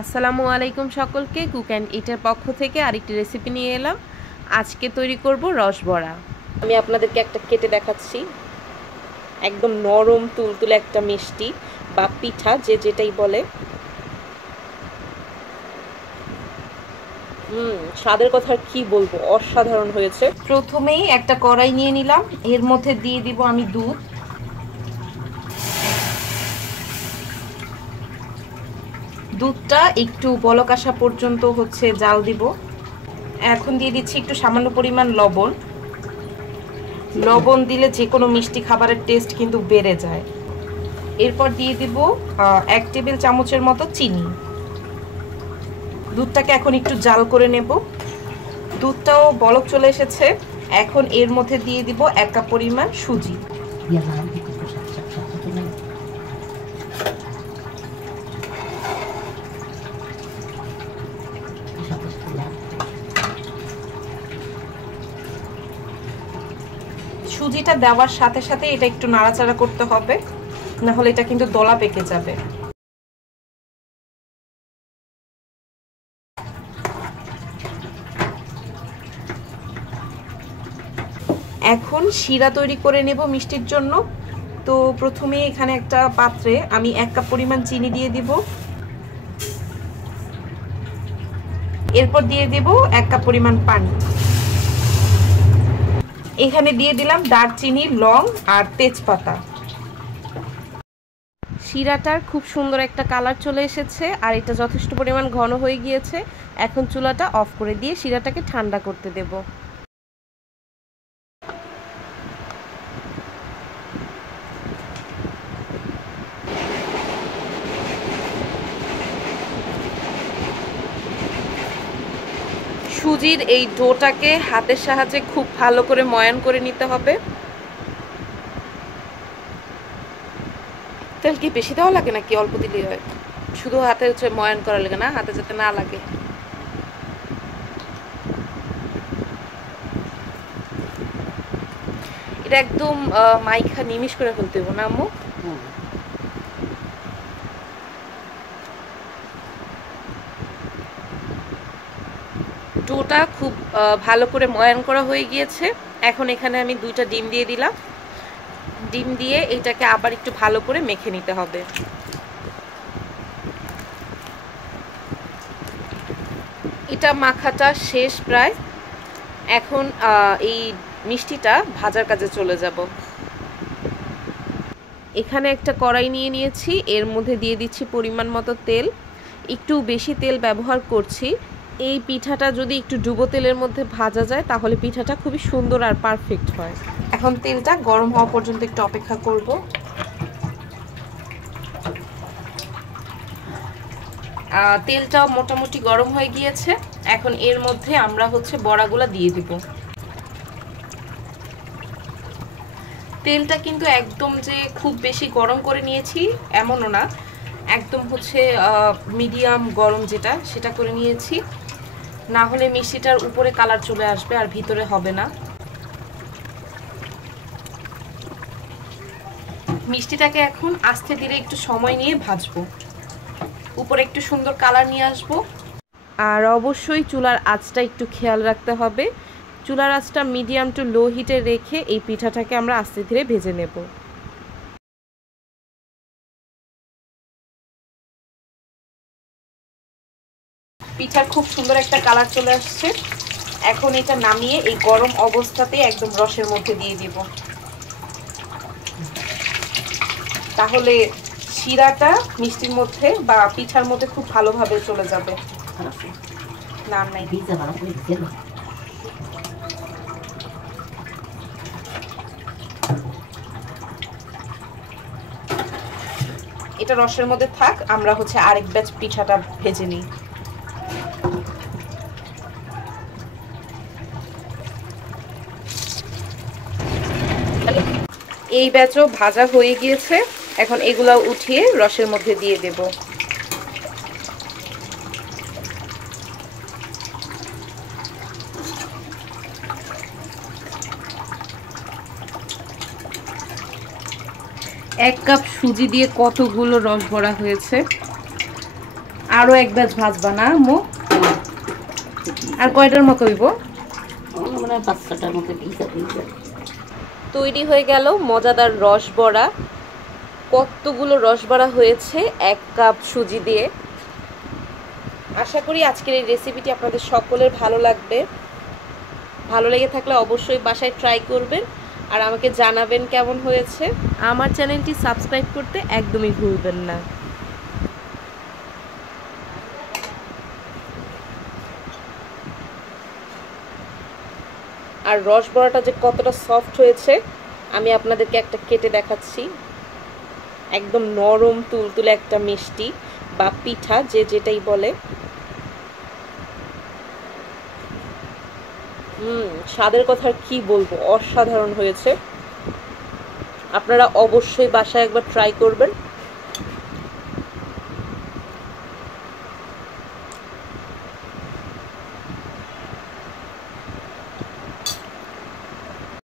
আসসালামু আলাইকুম সকলকে। কুক অ্যান্ড ইটের পক্ষ থেকে আরেকটি রেসিপি নিয়ে এলাম। আজকে তৈরি করব রসবড়া। আমি আপনাদেরকে একটা কেটে দেখাচ্ছি। একদম নরম তুলতুলে একটা মিষ্টি বা পিঠা, যে যেটাই বলে। স্বাদের কথা কি বলবো, অসাধারণ হয়েছে। প্রথমেই একটা কড়াই নিয়ে নিলাম, এর মধ্যে দিয়ে দিব আমি দুধ। দুধটা একটু বলক আসা পর্যন্ত জাল দিব। এখন দিয়ে দিচ্ছি একটু সামান্য পরিমাণ লবণ। লবণ দিলে যে কোনো মিষ্টি খাবারের টেস্ট কিন্তু বেড়ে যায়। এরপর দিয়ে দিব 1 টেবিল চামচের মতো চিনি। দুধটাকে এখন একটু জাল করে নেব। দুধটাও বলক চলে এসেছে। এখন এর মধ্যে দিয়ে দিব 1 কাপ পরিমাণ সুজি। সুজিটা দেওয়ার সাথে সাথে এটা একটু নাড়াচাড়া করতে হবে, না হলে এটা কিন্তু দলা পেকে যাবে। এখন শিরা তৈরি করে নেব মিষ্টির জন্য। তো প্রথমে এখানে একটা পাত্রে আমি 1 কাপ পরিমাণ চিনি দিয়ে দিব। এরপর দিয়ে দেব 1 কাপ পরিমাণ পানি। এখানে দিয়ে দিলাম দারচিনি, লং আর তেজপাতা। শিরাটার খুব সুন্দর একটা কালার চলে এসেছে আর এটা যথেষ্ট পরিমাণ ঘন হয়ে গিয়েছে। এখন চুলাটা অফ করে দিয়ে শিরাটাকে ঠান্ডা করতে দেব। সুজির এই ডোটাকে হাতের সাহায্যে খুব ভালো করে ময়ান করে নিতে হবে। তেল কি বেশি দেওয়া লাগে নাকি অল্প দিলেই হয়? শুধু হাতে ময়ান করা লাগে না, হাতে যাতে না লাগে। এটা একদম মাইখা নিমিশ করে ফেলতে হবে না আম্মু? ডোটা খুব ভালো করে ময়ান করা হয়ে গিয়েছে। এখন এখানে আমি 2টা ডিম দিয়ে দিলাম। ডিম দিয়ে এটাকে আবার একটু ভালো করে মেখে নিতে হবে। এটা মাখাটা শেষ প্রায়। এখন এই মিষ্টিটা ভাজার কাজে চলে যাব। এখানে একটা কড়াই নিয়ে নিয়েছি, এর মধ্যে দিয়ে দিচ্ছি পরিমাণ মতো তেল। একটু বেশি তেল ব্যবহার করছি। এই পিঠাটা যদি একটু ডুবো তেলের মধ্যে ভাজা যায় তাহলে পিঠাটা খুবই সুন্দর আর পারফেক্ট হয়। এখন তেলটা গরম হওয়া পর্যন্ত একটু অপেক্ষা করব। তেলটা মোটামুটি গরম হয়ে গিয়েছে। এখন এর মধ্যে আমরা বড়াগুলা দিয়ে দিব। তেলটা কিন্তু একদম যে খুব বেশি গরম করে নিয়েছি এমনও না, একদম মিডিয়াম গরম যেটা সেটা করে নিয়েছি, না হলে মিষ্টিটার উপরে কালার চলে আসবে আর ভিতরে হবে না। মিষ্টিটাকে এখন আস্তে ধীরে একটু সময় নিয়ে ভাজবো, উপরে একটু সুন্দর কালার নিয়ে আসবো। আর অবশ্যই চুলার আঁচটা একটু খেয়াল রাখতে হবে। চুলার আঁচটা মিডিয়াম টু লো হিটে রেখে এই পিঠাটাকে আমরা আস্তে ধীরে ভেজে নেব। পিঠার খুব সুন্দর একটা কালার চলে আসছে। এখন এটা নামিয়ে এই গরম অবস্থাতে একদম রসের মধ্যে দিয়ে দিব। তাহলে শিরাটা মিষ্টির মধ্যে বা পিঠার মধ্যে খুব ভালোভাবে চলে যাবে। না নাই এটা রসের মধ্যে থাক, আমরা আরেক ব্যাচ পিঠাটা ভেজে নিই। এই ব্যাচও ভাজা হয়ে গিয়েছে। এখন এগুলা উঠিয়ে রসের মধ্যে দিয়ে দেব। এক কাপ সুজি দিয়ে কতগুলো রস ভরা হয়েছে। আরো এক ব্যাচ ভাজবা না আম্মু? আর কয়টার মতো হইব? মানে 5-6টার মতো ভিজা ভিজা। তৈরি হয়ে গেল মজাদার রসবড়া। কতগুলো রসবড়া হয়েছে 1 কাপ সুজি দিয়ে। আশা করি আজকের এই রেসিপিটি আপনাদের সকলের ভালো লাগবে। ভালো লেগে থাকলে অবশ্যই বাসায় ট্রাই করবেন আর আমাকে জানাবেন কেমন হয়েছে। আমার চ্যানেলটি সাবস্ক্রাইব করতে একদমই ভুলবেন না। আর রসবড়াটা যে কতটা সফট হয়েছে আমি আপনাদেরকে একটা কেটে দেখাচ্ছি। একদম নরম তুলতুলে একটা মিষ্টি বা পিঠা যে যেটাই বলে। স্বাদের কথা আর কি বলবো, অসাধারণ হয়েছে। আপনারা অবশ্যই বাসায় একবার ট্রাই করবেন।